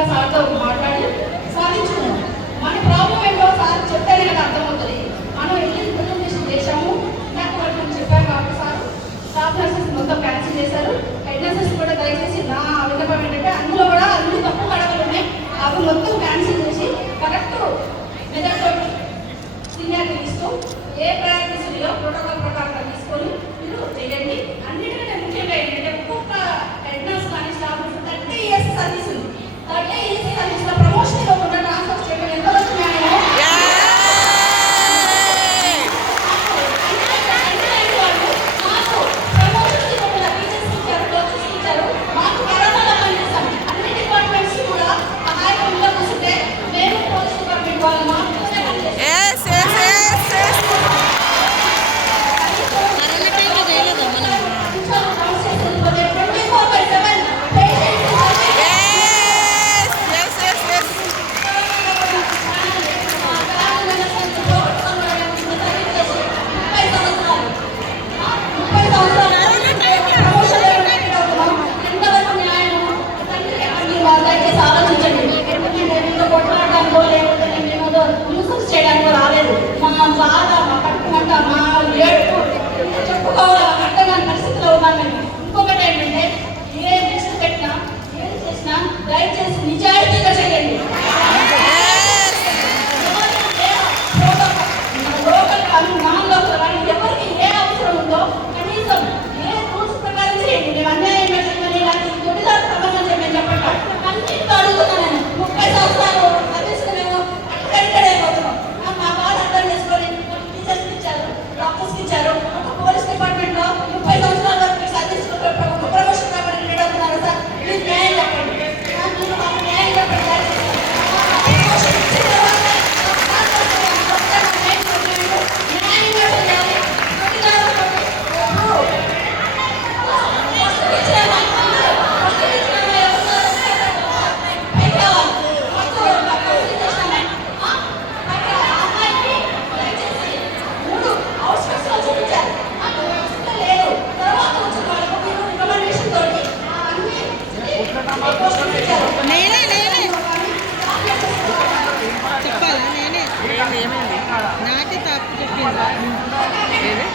కూడా సార్తో మాట్లాడి సాధించుకున్నాం. మన ప్రాబ్లం ఏంటో సార్ చెప్తేనే కదా అర్థమవుతుంది. మనం వెళ్ళి ప్రజెంటేషన్ చేశాము? నాకు వాళ్ళు చెప్పారు కాబట్టి సార్. స్టాఫ్ నర్సెస్ మొత్తం క్యాన్సిల్ చేశారు. హెడ్ నర్సెస్ కూడా దయచేసి నా విన్నపం ఏంటంటే అందులో కూడా అన్ని తప్పు కడవలు ఉన్నాయి. అవి మొత్తం క్యాన్సిల్ చేసి కరెక్ట్ మెథడ్ సీనియర్కి ఇస్తూ ఏ ప్రయారిటీస్ ఉన్నాయో ప్రోటోకాల్ ప్రకారంగా తీసుకొని మీరు చేయండి. అన్నిటికీ నాకే తప్పు చెప్పింది